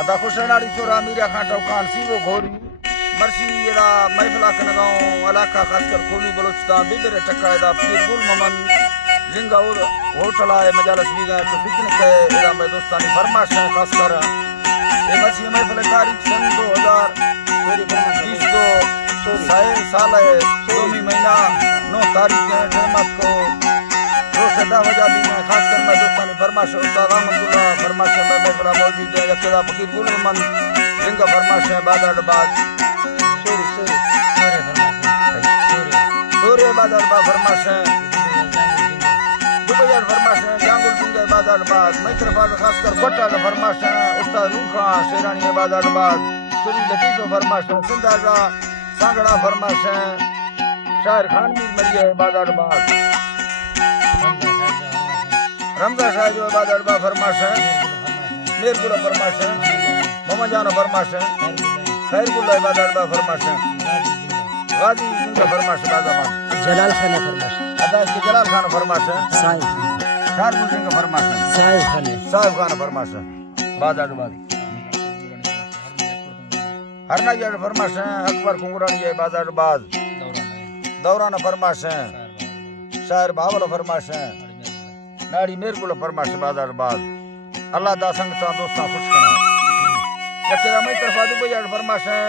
अदा खुशनाड़ी चोरा मीरा खां टौकान सीवो घोरी मर्शी एदा महफिला कनगांव इलाका खासकर कोलू बलोचिस्तान बिदर टकायदा पीर गुल ममन जिंगा और होटल आए मजालस भी गए तो पिकनिक है एदा मैं दोस्तानी फरमाश है खासकर ए मर्शी महफिल तारीख सन 2020 को साल है 2 महीना 9 तारीख रहमत को रोशदा वजह भी मैं खासकर मैं दोस्तानी फरमाश उस्ताद अहमदुल्लाह फरमाश में महफिला मौजूद है यकेदा फकीर गुल ममन जिंगा फरमाश है बादाबाद सूर्य बादाबाद फरमाश है दुबई फरमाश है जांगुल जिंगा बादाबाद मैं तरफ खासकर कोटा का फरमाश है उस्ताद नूर खान शेरानी बादाबाद सूरी लतीफ फरमाश है सिंधा सांगड़ा फरमाश है शायर खान भी मरिया बादाबाद रमजा शाह जो बादाबाद फरमाश है मीरपुर फरमाश है मोहम्मद जान फरमाश है खैरपुर बादाबाद फरमाश है गाजी जिंगा फरमाश बादाबाद जलाल खान फरमाश अदा के जलाल खान फरमाश है साहिब शाहपुर जिंगा फरमाश है साहिब खान फरमाश है बादाबाद हरना यार फरमाश है अकबर कुंगरानी है बादाबाद दौरान फरमाश है शायर बावल फरमाश है नाड़ी मेरकुल फरमाश बादाबाद अल्लाह दा संगता दोस्तां खुश करा यकेदा मैं तरफा दुबई यार फरमाश है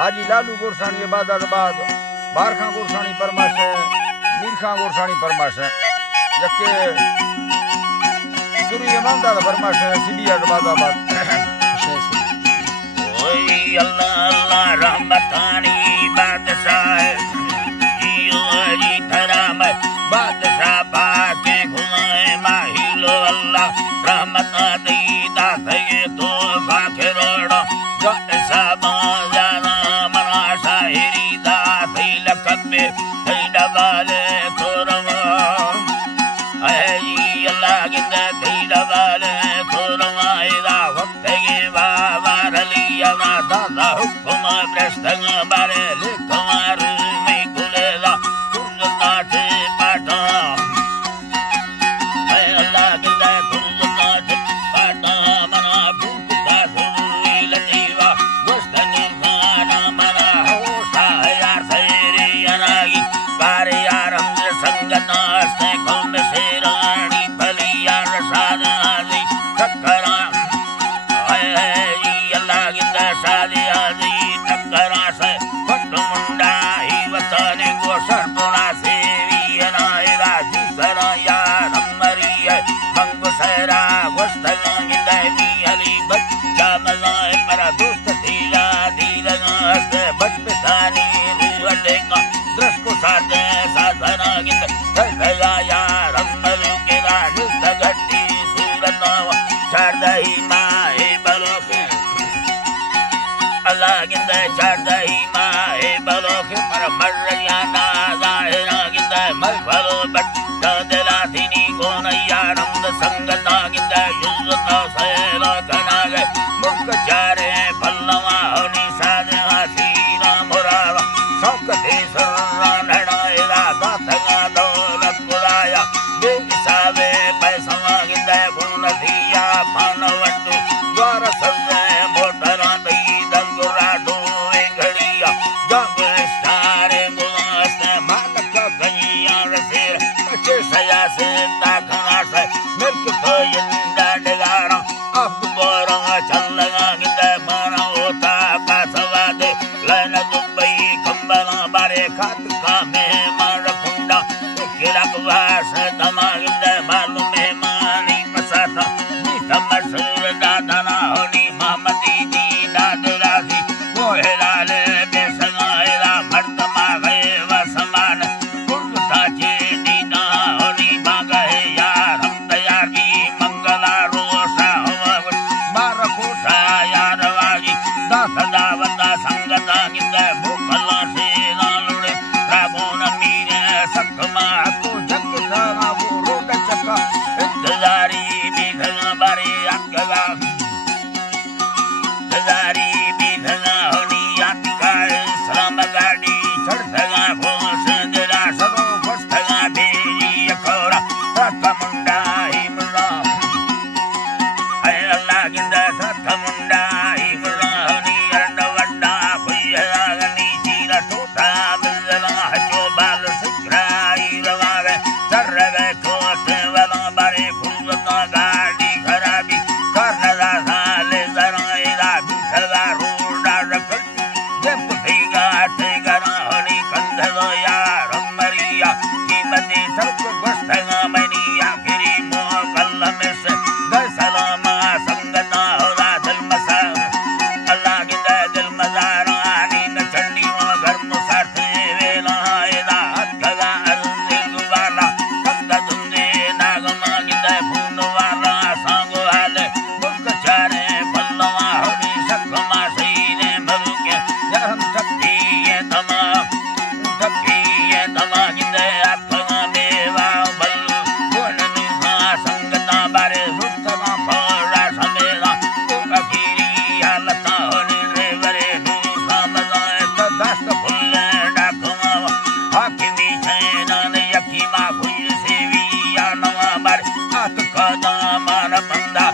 हाजी लालू गोरसानी बादाबाद बार खां गोरसानी फरमाश है मीर खां गोरसानी फरमाश है यके सुरी इमामदाद फरमाश है सीडी यार बादाबाद ओए अल्लाह अल्लाह रहमतानी बादशाह जियो जी धराम बादशाह पाके घुमाए माहिलो अल्लाह रहमत दीदा सये तो फाखरोड़ जो साबा जाना मना शायरी दा थैल कबे थैल वाले तोरवा आई अल्लाह गिंदा थैल वाले तोरवा इदा वक्त ये बाबार लिया ना दादा हुक्म प्रस्तंग बारे लिखवार में गुलेला कुर्नाटे पाटा ay Allah ginda kurzat पाटा मना भूखता सुनी लतीवा वस्तनी खाना मना होशा यार सैरे अनागी बारे यार हम संगना से कौम शेरानी भली यार शादी टकरा अल्लाह गिंदा शादी आजी टकरा से फट मुंडा ही वतने को सरपुरा से अनायदा दूसरा यार मरी मंगो सरा वस्तना गिंदा भी अली बच्चा मलाए मेरा दोस्त थीला दीला से बच बेसानी रुअटे का दृश को साथे साधना गिंदा भला यार मलू के रानुस्त घटी सूरत चढ़दही माए बलोके अल्लाह गिंदा चढ़दही माए बलोके पर मर्रिया ना जाहिरा गिंदा मर भलो बट दिला थीनी कोन यार हम संगता गिंदा युजता सैला कना गए मुख चारे पल्लवा होनी साजे हसीना मुरावा सौकते सरना नड़ाएला दाथगा दौलत बुलाया बेसावे पैसा गिंदा गुण दिया मानवटू द्वार सवे मोटरा दई दंगुरा दो घड़िया जग स्टारे गुलास्ते मालक गैया रसेर बचे सया से ताखना से मिर्क तो यंदा डगारा अब बोरा चल लगा गिंदा माना होता का सवादे लेना दुबई कंबला बारे खात का मेहमान रखुंडा किलक वास दमा गिंदा मालूम मेहमानी मसाता मीठा मशहूर दादना होनी मोहम्मदी दी दादराजी वो हेलाले बेसगाएला मर्दमा गए वसमान कुर्ता चे दीना होनी बागहे यार हम तैयार की मंगला रोशा हो मार कोठा यार वागी दास दावता संगता गिंदा भूखला से लालुड़े रागोन मीरे सखमा को जग सारा वो रोड चक्का इंतजारी बिघना बारे अकला इंतजारी बिघना होनी अटकाल सलाम गाड़ी चढ़ सगा भोस जरा सबो फस्तगा भेजी अखोरा मुंडा ही मुरा अल्लाह गिंदा मुंडा रवे कोटे वाला बारे फुलता गाड़ी खराबी करना साले जराइदा बिछला रोड़ा रख जब भीगा ठेगरा हनी कंधलो यार मरिया कीमती सब गोश्तगा मनिया फिरी मोह कल्ला में से दसलामा संगता होला दिल मसा अल्लाह गिंदा दिल मजारानी न चंडी वो घर मुसाते वेला एदा गगा अरुंदिल वाला कद्दा दुंदे नागमा गिंदा फून वाला सांगो हाले बुक चारे बल्लवा होनी सकमा सईने मरुके यहम ठप्पी ये तमा गिंदा अखना मेवा बल्लू गोननु हा संगता बारे रुतना पड़ा समेला तो अखीरी हालता होनी रेवरे नूर सामदाए तदास्त फुल्ले डाकमा हाकिमी छैना ने यकीमा खुय सेवी या नवा बारे आत कदा मार बंदा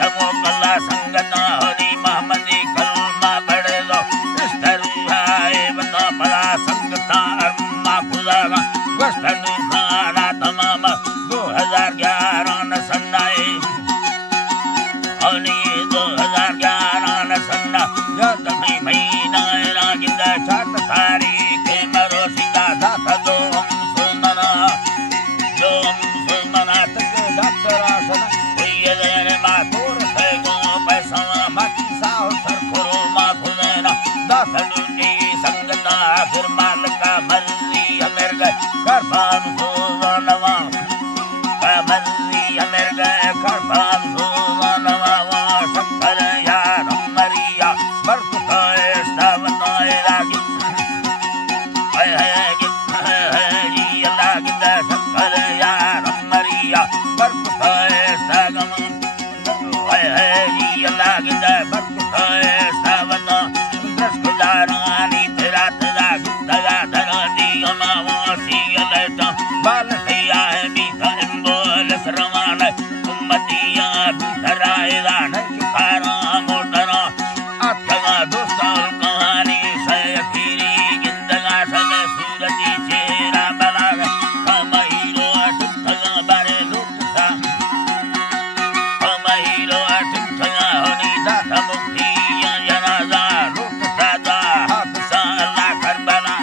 तमो कल्ला संगता होनी मोहम्मदी कलमा बड़े लो इस्तरुहाए बंदा बड़ा संगता अम्मा खुदागा वस्तनु खाना तमाम 2011 न सन्नाए होनी 2011 न सन्ना याद महीना रागिंदा 4 तारीख मरो सीधा दाता दो सुमना तक डॉक्टर आसन कोई देने मा तोर थे गो पैसा माटी साहो सर करो मा खुदेना दाता की संगता फिर मालका मर्जी अमर गए करबान हो नवा मर्जी अमर गए करबान हो नवा शंकर यार मरिया बरकुताए सावनाए लागी शंकर यार मरिया बरकुताए सागम बरकुताए सावना दसगुजारानी तेरा तेरा दगा धरा दी अमावासी लेता बाल सैया है मीठा इंबोल सरमान उम्मतिया बिखराए रान खारा मोटरा अथवा दोस्तों कहानी सयखीरी जिंदगा समय सूरजी चेहरा बना कमाईलो अटुथगा बारे लुटता कमाईलो अटुथगा होनी दाता मुक्ति जनाजा लुटता दा हाफसा अल्लाह करबला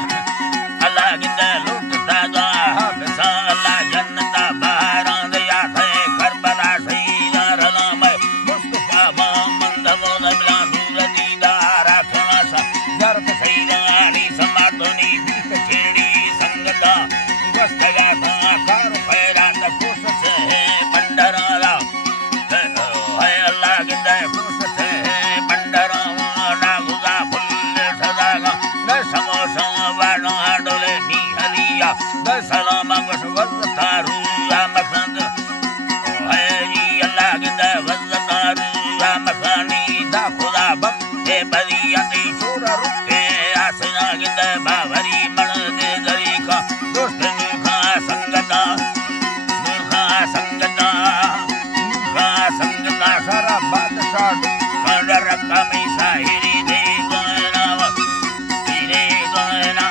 अल्लाह गिंदा लुटता दा हाफसा अल्लाह जन्नता बहारां दया थे करबला सईदा रलाम मुस्तफा मोहम्मद मोला नूर दीदार आखवासा जरत सईदानी समातोनी बीत खेड़ी संगता वस्तगा था कार खैरात कोसस है बंडराला है अल्लाह गिंदा कोसस है बंडरावा ना गुजा फुल सदागा न समोसा वाणा डोले नी हलिया द सलामा वसवतारू मखंद है जी अल्लाह गिंदा वज़तारू मखानी दा खुदा बक्ते बरियती छोरा रुके आसना गिंदा बावरी मण दे दरीका दोस्त नुखा संगता सारा बादशाह कंडर कमी साहिरी दे गोना तेरे गोना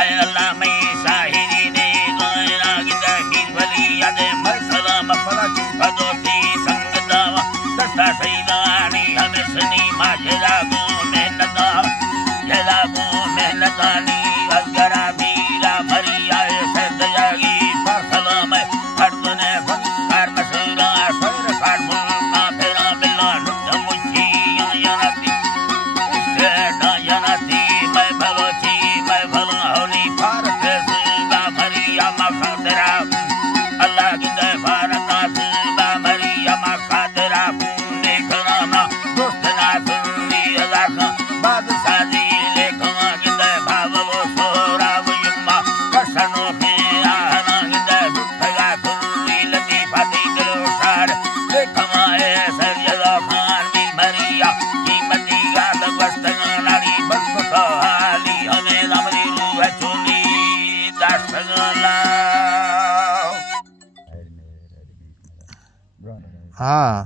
आय अल्लाह मैं साहिरी दे गोना गिंदा गिरवली याद मसलाम फलक फदोसी संगता दस्ता सईदानी हमें सनी माजरा गो मेहनतानी अगरा बीरा मरिया सरदयागी फसलम हरदने फर मसूरा सर खाट मुल्का फेरा बिल्ला लुट मुझी यनती यनती मैं भलो होनी भारत सुबा मरिया मखदरा अल्लाह गिंदा भारत सुबा मरिया मखदरा पुण्य खराना दोस्त ना सुनी अल्लाह बादशाह जी लेखवा गिंदा भावो सोरा युम्मा कसनो है आना गिंदा दुखगा तुली लती फाती दिलो सार लेखवा है सरजदा खान भी मरिया कीमती गाद वस्तगा नारी बस को हाली हमें नमरी रूह चुनी दसगला हाँ